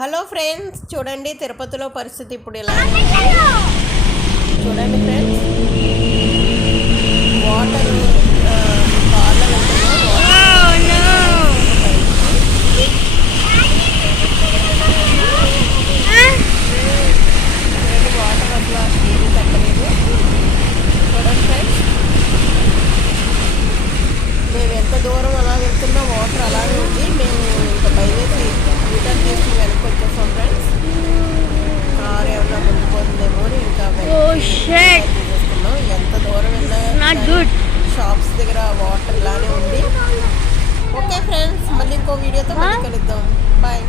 Hello friends, చూడండి తిరుపతిలో పరిస్థితి ఇప్పుడు ఇలా చూడండి ఫ్రెండ్స్. వాటర్ కార్లో వెళ్తున్నాం. వాటర్ అట్లా ఏమీ తగ్గలేదు. చూడండి ఫ్రెండ్స్, మేము ఎంత దూరం అలా వెళ్తున్నా వాటర్ అలానే ఉంది. మేము ఇంకా బయలుదేరి రిటర్న్ చేసి వెనక్కి వచ్చేసాం ఫ్రెండ్స్. కార్ ఏమన్నా ముందుపోతుందేమో అని ఇంకా చూస్తున్నాం. ఎంత దూరం వెళ్ళినా షాప్స్ దగ్గర వాటర్ ఇలానే ఉంది. ఓకే ఫ్రెండ్స్, మళ్ళీ ఇంకో వీడియోతో మళ్ళీ కలుద్దాం. బాయ్.